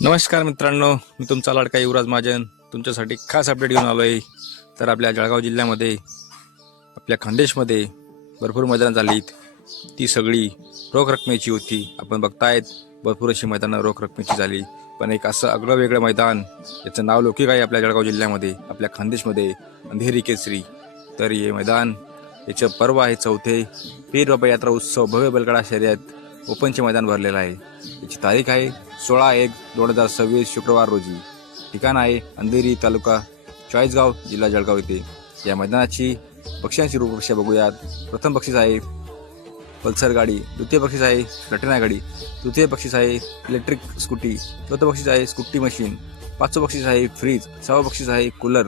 नमस्कार मित्रांनो, मी तुमचा लाडका युवराज महाजन तुमच्यासाठी खास अपडेट घेऊन आलो आहे. तर आपल्या जळगाव जिल्ह्यामध्ये आपल्या खानदेशमध्ये भरपूर मैदानं झालीत. ती सगळी रोख रकमेची होती. आपण बघतायत भरपूर अशी मैदानं रोख रकमेची झाली. पण एक असं आगळं वेगळं मैदान, याचं नाव लौकिक आहे आपल्या जळगाव जिल्ह्यामध्ये, आपल्या खानदेशमध्ये, अंधेरी केसरी. तर हे मैदान, याचं पर्व आहे चौथे पीर बाबा यात्रा उत्सव भव्य बैलगाडा शर्यत ओपनचे मैदान भरलेलं आहे. याची तारीख आहे 16/1/2026 शुक्रवार रोजी. ठिकाण आहे अंधेरी, तालुका चाळीसगाव, जिल्हा जळगाव येथे. या मैदानाची बक्षिसांची रूपरेषा बघूयात. प्रथम बक्षीस आहे पल्सर गाडी, द्वितीय बक्षीस आहे प्लॅटिना गाडी, तृतीय बक्षीस आहे इलेक्ट्रिक स्कूटी, चौथं बक्षीस आहे स्कूटी मशीन, पाचवं बक्षीस आहे फ्रीज, सहावं बक्षीस आहे कूलर.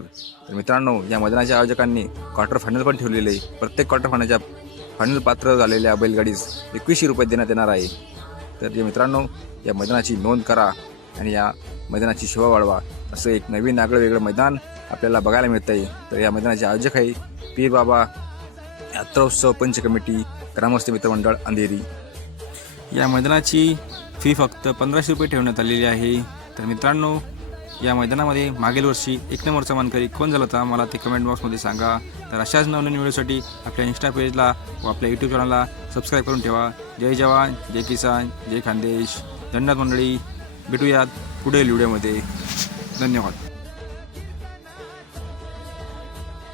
तर मित्रांनो, या मैदानाच्या आयोजकांनी क्वार्टर फायनल पण ठेवलेले आहे. प्रत्येक क्वार्टर फायनल पात्र झालेल्या बैलगाडीस 2100 रुपये देण्यात येणार आहे. तर जे मित्रांनो, या मैदानाची नोंद करा आणि या मैदानाची शोभा वाढवा. असं एक नवीन आगळं वेगळं मैदान आपल्याला बघायला मिळतं आहे. तर या मैदानाचे आयोजक आहे पीर बाबा यात्रा उत्सव पंच कमिटी, ग्रामस्थ मित्रमंडळ अंधेरी. या मैदानाची फी फक्त 1500 रुपये ठेवण्यात आलेली आहे. तर मित्रांनो, या मैदानामध्ये मागील वर्षी 1 नंबरचा मानकरी कोण झाला होता मला ते कमेंट बॉक्समध्ये सांगा. तर अशाच नवनवीन व्हिडिओसाठी आपल्या इंस्टा पेजला व आपल्या यूट्यूब चॅनलला सबस्क्राईब करून ठेवा. जय जवान, जय किसान, जय खानदेश. धन्यवाद मंडळी. भेटूयात पुढील व्हिडिओमध्ये. धन्यवाद.